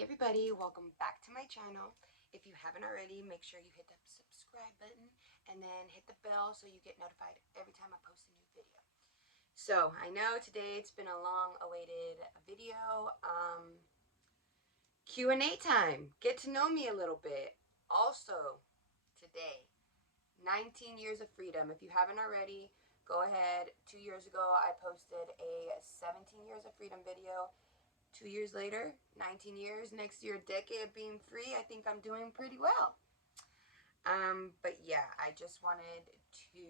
Hey everybody, welcome back to my channel. If you haven't already, make sure you hit the subscribe button and then hit the bell so you get notified every time I post a new video. So, I know today it's been a long awaited video. Q&A time. Get to know me a little bit. Also, today, 19 years of freedom. If you haven't already, go ahead. 2 years ago, I posted a 17 years of freedom video. 2 years later, 19 years, next year, a decade of being free, I think I'm doing pretty well. But yeah, I just wanted to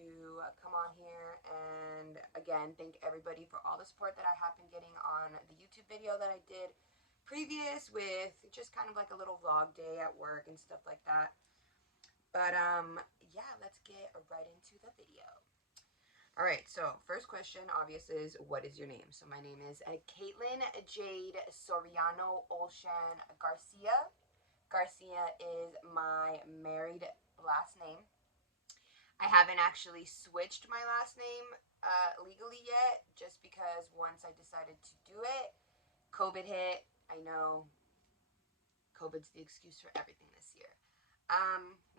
come on here and again, thank everybody for all the support that I have been getting on the YouTube video that I did previous with just kind of like a little vlog day at work and stuff like that. But yeah, let's get right into the video. All right, so first question, obvious, is what is your name? So my name is Caitlin Jade Soriano Olshan Garcia. Garcia is my married last name. I haven't actually switched my last name legally yet, just because once I decided to do it, COVID hit. I know COVID's the excuse for everything this year.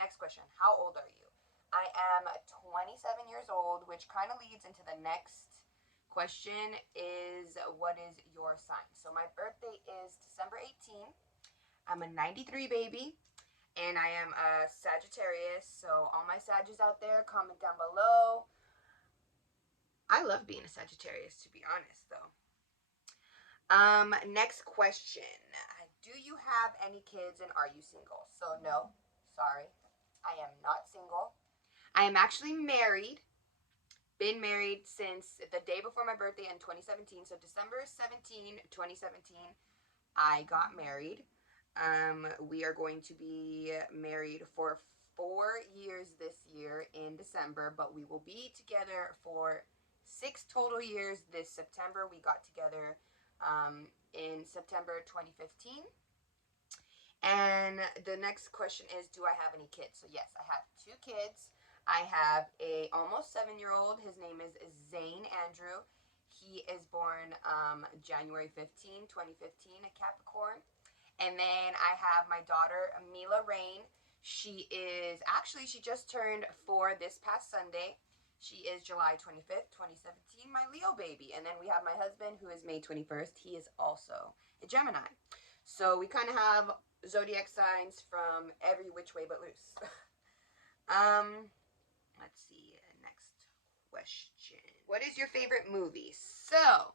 Next question, how old are you? I am 27 years old, which kind of leads into the next question is what is your sign? So my birthday is December 18th. I'm a 93 baby, and I am a Sagittarius. So all my Sagittarius out there, comment down below. I love being a Sagittarius, to be honest, though. Next question. Do you have any kids and are you single? So no, sorry, I am not single. I am actually married. Been married since the day before my birthday in 2017. So December 17, 2017, I got married. We are going to be married for 4 years this year in December, but we will be together for 6 total years this September. We got together in September 2015. And the next question is, do I have any kids? So yes, I have 2 kids. I have a almost 7-year-old. His name is Zane Andrew. He is born January 15, 2015, a Capricorn. And then I have my daughter, Mila Rain. She just turned 4 this past Sunday. She is July 25th, 2017, my Leo baby. And then we have my husband, who is May 21st. He is also a Gemini. So we kind of have zodiac signs from every which way but loose. Let's see, next question. What is your favorite movie? So,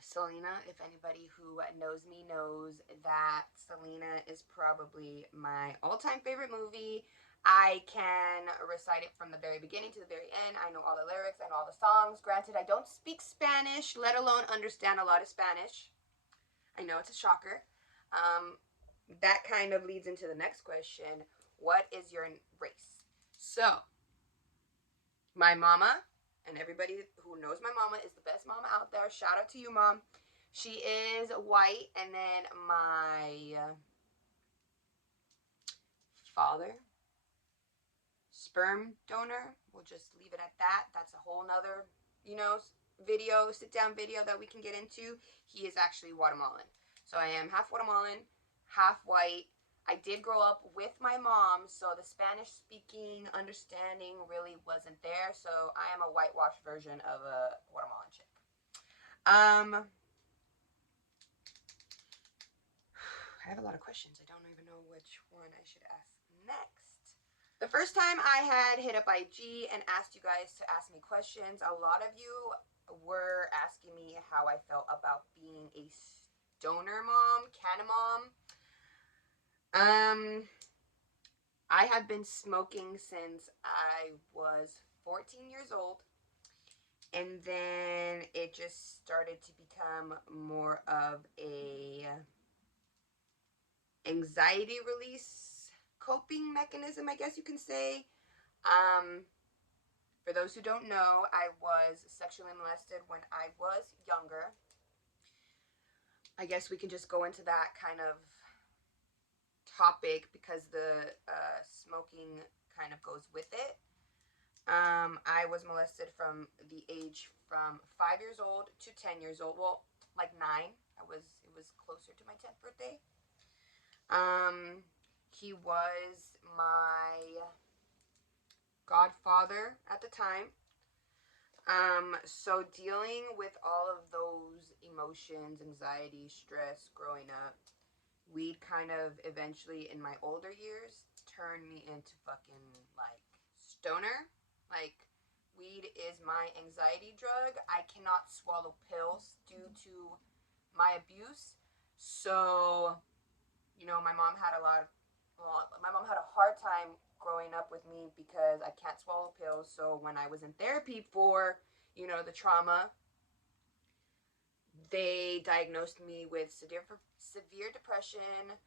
Selena, if anybody who knows me knows that Selena is probably my all-time favorite movie. I can recite it from the very beginning to the very end. I know all the lyrics, I know all the songs. Granted, I don't speak Spanish, let alone understand a lot of Spanish. I know it's a shocker. That kind of leads into the next question. What is your race? So, my mama, and everybody who knows my mama is the best mama out there. Shout out to you, Mom. She is white, and then my father, sperm donor, we'll just leave it at that. That's a whole nother, video, sit-down video that we can get into. He is actually Guatemalan. So I am half Guatemalan, half white. I did grow up with my mom, so the Spanish speaking, understanding really wasn't there. So I am a whitewashed version of a Guatemalan chick. I have a lot of questions. I don't even know which one I should ask next. The first time I had hit up IG and asked you guys to ask me questions, a lot of you were asking me how I felt about being a stoner mom, canna mom. I have been smoking since I was 14 years old, and then it just started to become more of a anxiety release coping mechanism, I guess you can say. For those who don't know, I was sexually molested when I was younger. I guess we can just go into that kind of topic because the smoking kind of goes with it. I was molested from the age from 5 years old to 10 years old. Well, like 9. It was closer to my 10th birthday. He was my godfather at the time. So dealing with all of those emotions, anxiety, stress growing up, weed kind of eventually in my older years turned me into fucking like stoner. Like weed is my anxiety drug. I cannot swallow pills due to my abuse. So, my mom had my mom had a hard time growing up with me because I can't swallow pills. So when I was in therapy for, the trauma, they diagnosed me with severe depression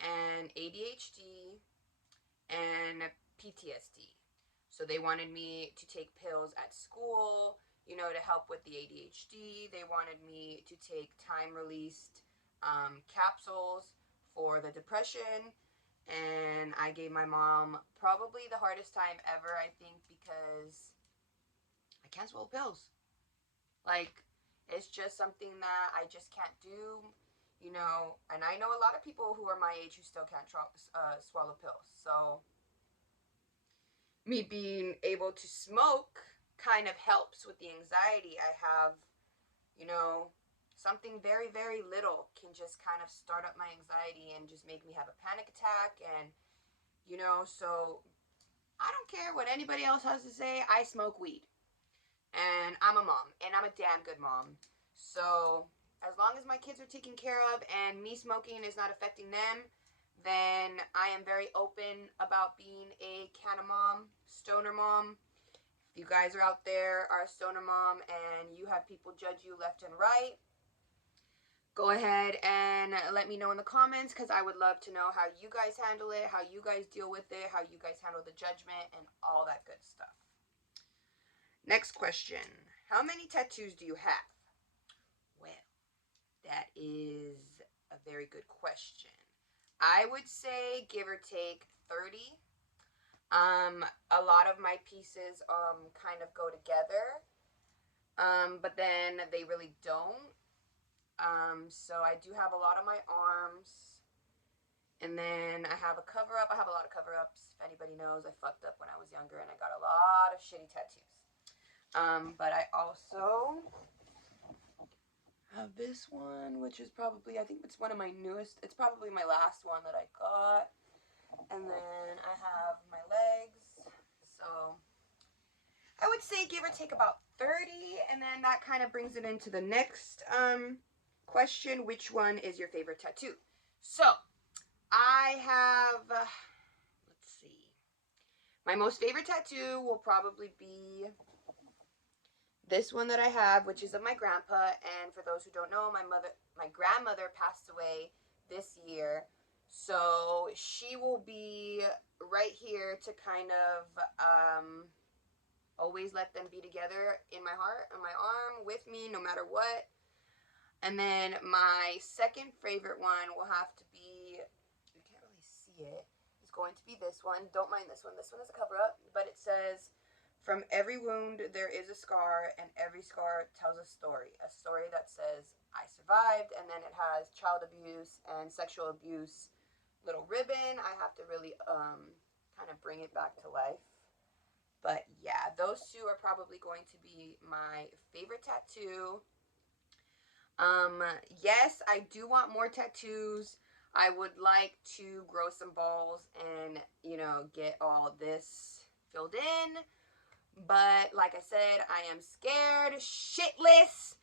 and ADHD and PTSD. So they wanted me to take pills at school, to help with the ADHD. They wanted me to take time released capsules for the depression. And I gave my mom probably the hardest time ever, I think, because I can't swallow pills. Like, it's just something that I just can't do, and I know a lot of people who are my age who still can't swallow pills. So, me being able to smoke kind of helps with the anxiety I have, you know. Something very, very little can just kind of start up my anxiety and just make me have a panic attack. And, so I don't care what anybody else has to say. I smoke weed. And I'm a mom. And I'm a damn good mom. So as long as my kids are taken care of and me smoking is not affecting them, then I am very open about being a canna mom, stoner mom. If you guys are out there, are a stoner mom, and you have people judge you left and right, go ahead and let me know in the comments, because I would love to know how you guys handle it, how you guys deal with it, how you guys handle the judgment, and all that good stuff. Next question. How many tattoos do you have? Well, that is a very good question. I would say give or take 30. A lot of my pieces kind of go together, but then they really don't. So I do have a lot of my arms, and then I have a cover up. I have a lot of cover ups. If anybody knows, I fucked up when I was younger, and I got a lot of shitty tattoos. But I also have this one, which is probably, I think it's one of my newest. It's probably my last one that I got. And then I have my legs. So I would say give or take about 30. And then that kind of brings it into the next question. Which one is your favorite tattoo? So I have, let's see. My most favorite tattoo will probably be this one that I have, which is of my grandpa. And for those who don't know, my grandmother passed away this year. So she will be right here to kind of always let them be together in my heart, on my arm, with me, no matter what. And then my second favorite one will have to be, you can't really see it, it's going to be this one. Don't mind this one. This one is a cover-up, but it says, "From every wound there is a scar, and every scar tells a story." A story that says, I survived, and then it has child abuse and sexual abuse little ribbon. I have to really kind of bring it back to life. But yeah, those two are probably going to be my favorite tattoo. Yes, I do want more tattoos. I would like to grow some balls and, get all this filled in. But like I said, I am scared shitless.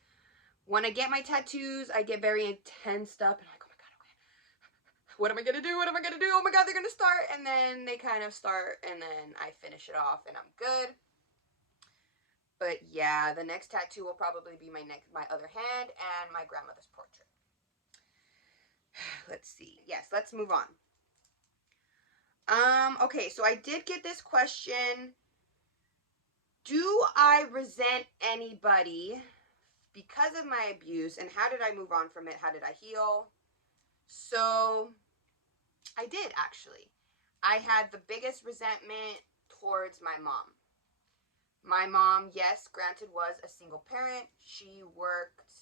When I get my tattoos, I get very intense stuff. And I'm like, oh my God, okay. What am I going to do? What am I going to do? Oh my God, they're going to start. And then they kind of start, and then I finish it off, and I'm good. But yeah, the next tattoo will probably be my other hand and my grandmother's portrait. Let's see. Yes, let's move on. Okay, so I did get this question. Do I resent anybody because of my abuse, and how did I move on from it? How did I heal? So I did, actually. I had the biggest resentment towards my mom. My mom, yes, granted, was a single parent. She worked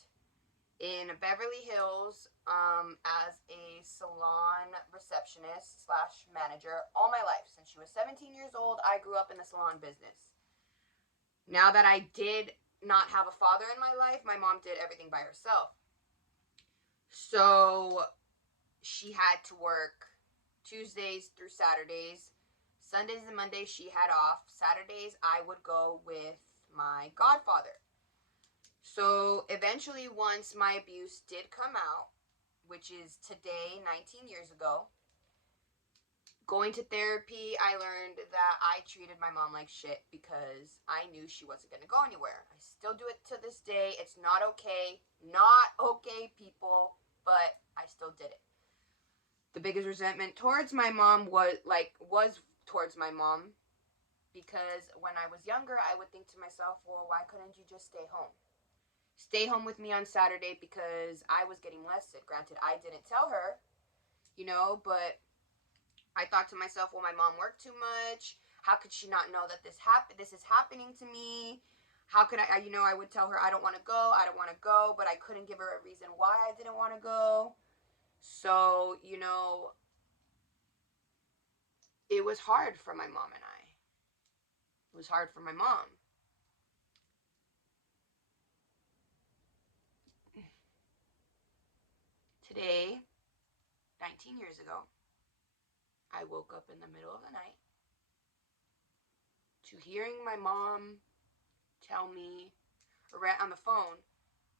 in Beverly Hills as a salon receptionist slash manager all my life. Since she was 17 years old, I grew up in the salon business. Now that I did not have a father in my life, my mom did everything by herself. So she had to work Tuesdays through Saturdays. Sundays and Mondays she had off. Saturdays I would go with my godfather. So eventually, once my abuse did come out, which is today, 19 years ago, going to therapy, I learned that I treated my mom like shit because I knew she wasn't going to go anywhere. I still do it to this day. It's not okay. Not okay, people, but I still did it. The biggest resentment towards my mom was towards my mom, because when I was younger, I would think to myself, well, why couldn't you just stay home? Stay home with me on Saturday because I was getting molested. Granted, I didn't tell her, but I thought to myself, well, my mom worked too much. How could she not know that this is happening to me? How could I would tell her, I don't want to go, but I couldn't give her a reason why I didn't want to go. So, it was hard for my mom and I. It was hard for my mom. Today, 19 years ago, I woke up in the middle of the night to hearing my mom tell me on the phone,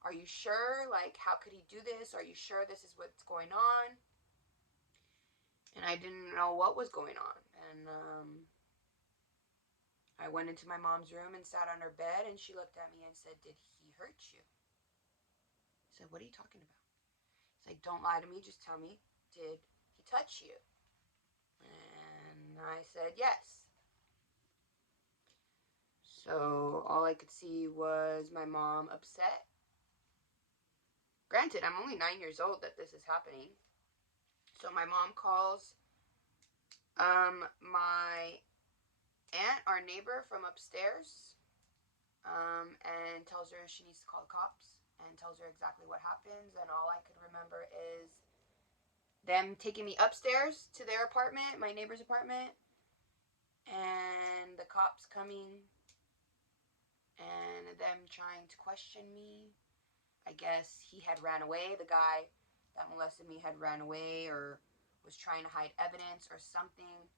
are you sure? Like, how could he do this? Are you sure this is what's going on? And I didn't know what was going on. And I went into my mom's room and sat on her bed, and she looked at me and said, did he hurt you? I said, what are you talking about? It's like, don't lie to me, just tell me, did he touch you? And I said, yes. So all I could see was my mom upset. Granted, I'm only 9 years old that this is happening. So my mom calls my aunt, our neighbor from upstairs, and tells her she needs to call the cops, and tells her exactly what happens. And all I could remember is them taking me upstairs to their apartment, my neighbor's apartment, and the cops coming and them trying to question me. I guess he had ran away. The guy that molested me had ran away or was trying to hide evidence or something.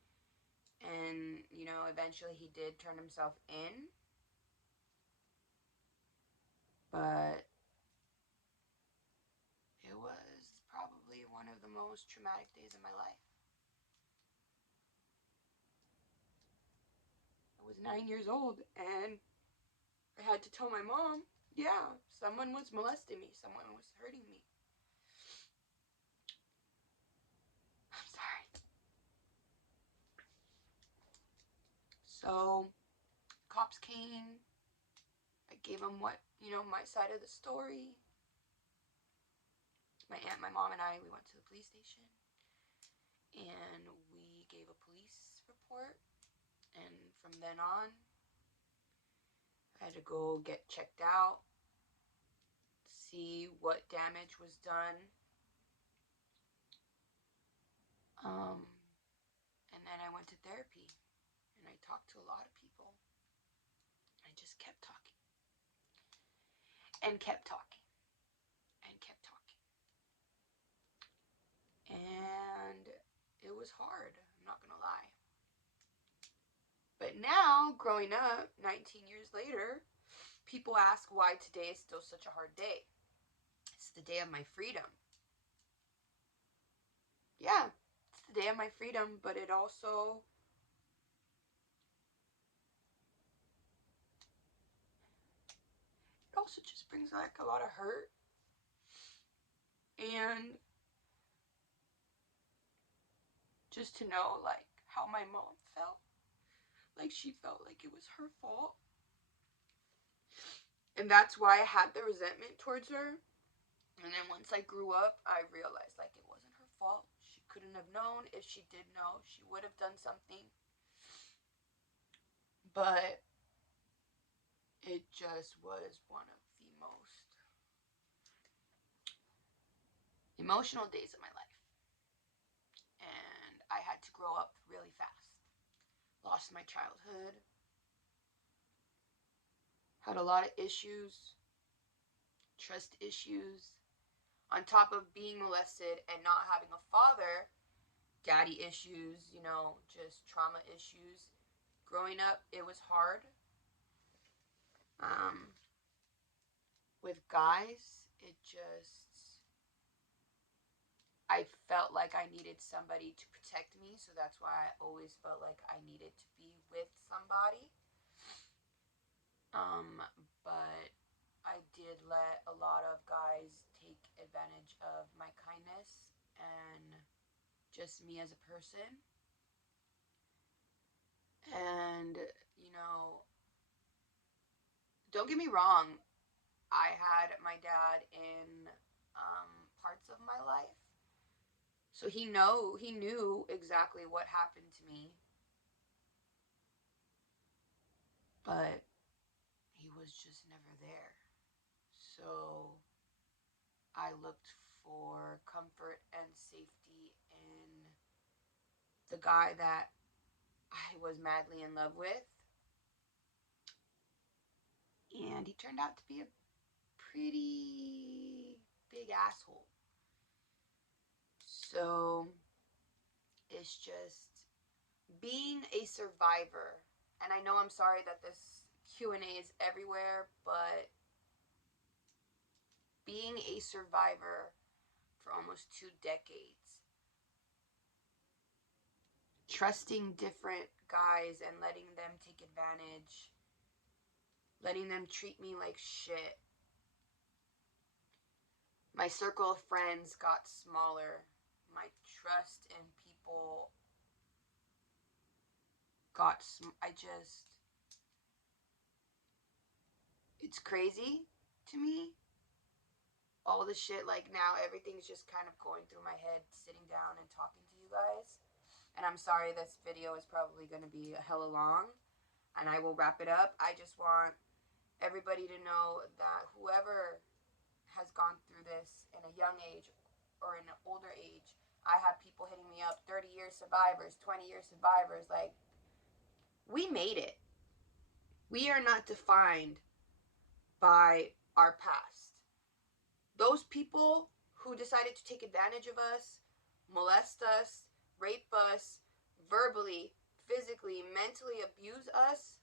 And, eventually he did turn himself in. But it was probably one of the most traumatic days of my life. I was 9 years old and I had to tell my mom, yeah, someone was molesting me. Someone was hurting me. I'm sorry. So, cops came. I gave them my side of the story. My aunt, my mom, and I, we went to the police station. And we gave a police report. And from then on, I had to go get checked out, see what damage was done. And then I went to therapy, and I talked to a lot of people. I just kept talking, and kept talking, and kept talking. And it was hard, I'm not gonna lie. But now, growing up, 19 years later, people ask why today is still such a hard day. It's the day of my freedom. Yeah, it's the day of my freedom, but it also just brings like a lot of hurt. And just to know like how my mom felt. Like she felt like it was her fault. And that's why I had the resentment towards her. And then once I grew up, I realized like it wasn't her fault. She couldn't have known. If she did know, she would have done something. But it just was one of the most emotional days of my life. lost my childhood, had a lot of issues, trust issues, on top of being molested and not having a father, daddy issues, you know, just trauma issues. Growing up, it was hard. With guys, I felt like I needed somebody to protect me, so that's why I always felt like I needed to be with somebody. But I did let a lot of guys take advantage of my kindness and just me as a person. And, you know, don't get me wrong, I had my dad in parts of my life. So he knew exactly what happened to me. But he was just never there. So I looked for comfort and safety in the guy that I was madly in love with. And he turned out to be a pretty big asshole. So it's just being a survivor. And I know I'm sorry that this Q&A is everywhere, but being a survivor for almost 2 decades, trusting different guys and letting them take advantage, letting them treat me like shit. My circle of friends got smaller. My trust in people got it's crazy to me. All the shit, like now everything's just kind of going through my head, sitting down and talking to you guys. And I'm sorry this video is probably going to be hella long, and I will wrap it up. I just want everybody to know that whoever has gone through this in a young age or in an older age, I have people hitting me up, 30-year survivors, 20-year survivors, like, we made it. We are not defined by our past. Those people who decided to take advantage of us, molest us, rape us, verbally, physically, mentally abuse us,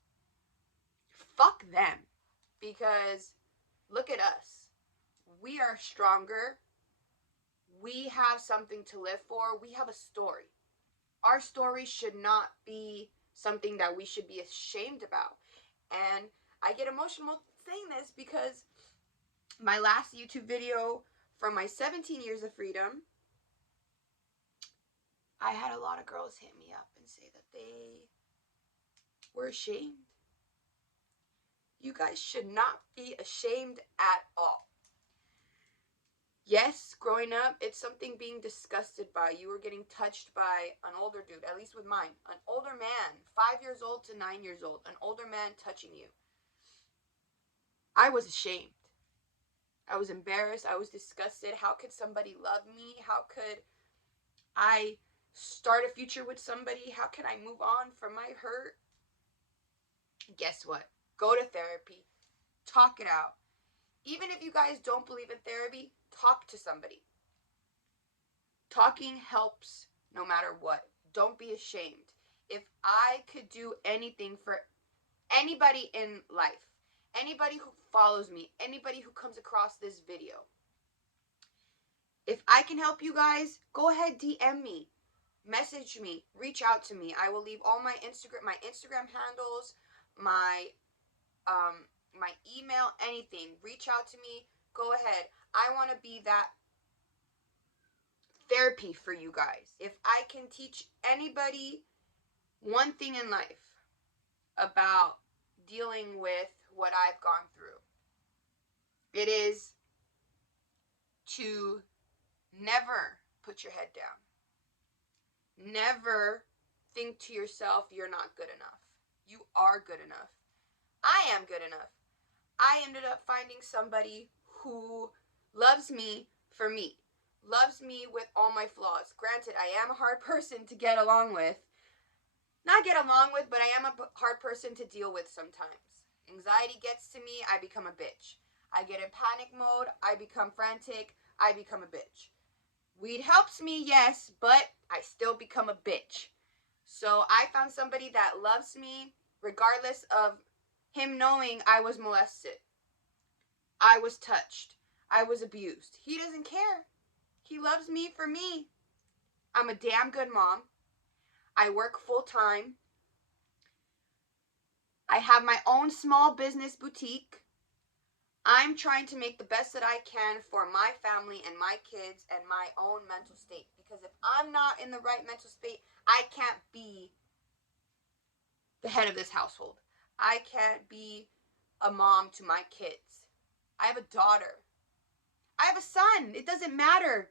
fuck them. Because look at us. We are stronger. We have something to live for. We have a story. Our story should not be something that we should be ashamed about. And I get emotional saying this because my last YouTube video from my 17 years of freedom, I had a lot of girls hit me up and say that they were ashamed. You guys should not be ashamed at all. Yes, growing up, it's something being disgusted by. You were getting touched by an older dude, at least with mine. An older man, 5 years old to 9 years old. An older man touching you. I was ashamed. I was embarrassed. I was disgusted. How could somebody love me? How could I start a future with somebody? How can I move on from my hurt? Guess what? Go to therapy. Talk it out. Even if you guys don't believe in therapy, talk to somebody. Talking helps no matter what. Don't be ashamed. If I could do anything for anybody in life, anybody who follows me, anybody who comes across this video, if I can help you guys, go ahead, DM me, message me, reach out to me. I will leave all my Instagram handles, my email, anything. Reach out to me. Go ahead. I want to be that therapy for you guys. If I can teach anybody one thing in life about dealing with what I've gone through, it is to never put your head down. Never think to yourself you're not good enough. You are good enough. I am good enough. I ended up finding somebody who loves me for me. Loves me with all my flaws. Granted, I am a hard person to get along with. not get along with, but I am a hard person to deal with sometimes. Anxiety gets to me, I become a bitch. I get in panic mode, I become frantic, I become a bitch. Weed helps me, yes, but I still become a bitch. So I found somebody that loves me regardless of him knowing I was molested. I was touched. I was abused. He doesn't care. He loves me for me. I'm a damn good mom. I work full time. I have my own small business boutique. I'm trying to make the best that I can for my family and my kids and my own mental state. Because if I'm not in the right mental state, I can't be the head of this household. I can't be a mom to my kids. I have a daughter. I have a son. It doesn't matter.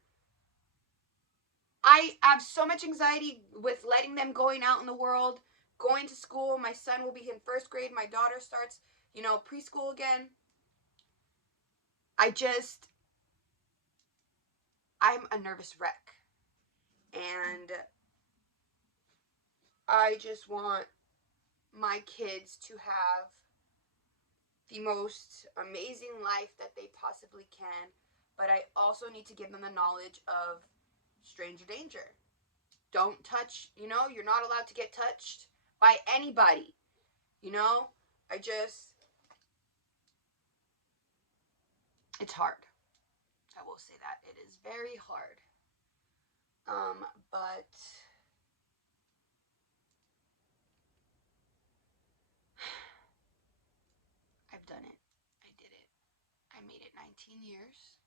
I have so much anxiety with letting them going out in the world, going to school. My son will be in first grade. My daughter starts, preschool again. I'm a nervous wreck. And I just want my kids to have the most amazing life that they possibly can. But I also need to give them the knowledge of stranger danger. Don't touch, you're not allowed to get touched by anybody. I just, it's hard. I will say that. It is very hard. But I've done it. I did it. I made it 19 years.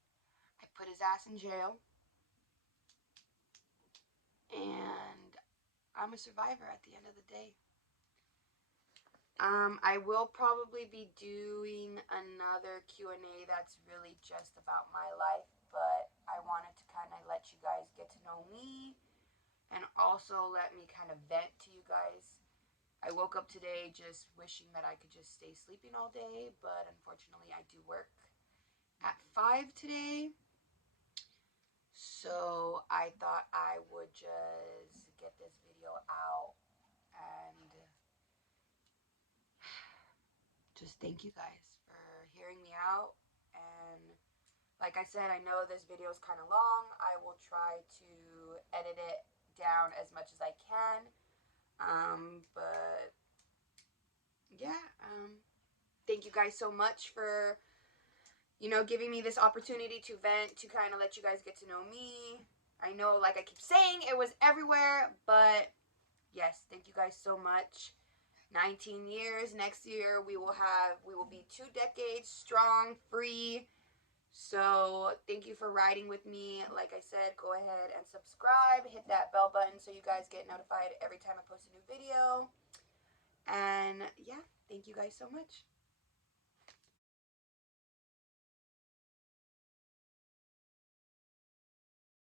I put his ass in jail. And I'm a survivor at the end of the day. I will probably be doing another Q&A that's really just about my life, but I wanted to kind of let you guys get to know me and also let me kind of vent to you guys. I woke up today just wishing that I could just stay sleeping all day, but unfortunately I do work at 5 today. So I thought I would just get this video out and just thank you guys for hearing me out. And like I said, I know this video is kind of long. I will try to edit it down as much as I can. But yeah, thank you guys so much for, giving me this opportunity to vent, to kind of let you guys get to know me. I know, like I keep saying, it was everywhere, but yes, thank you guys so much. 19 years. Next year we will be 2 decades strong, free. So thank you for riding with me. Like I said, go ahead and subscribe, hit that bell button so you guys get notified every time I post a new video. And yeah, thank you guys so much.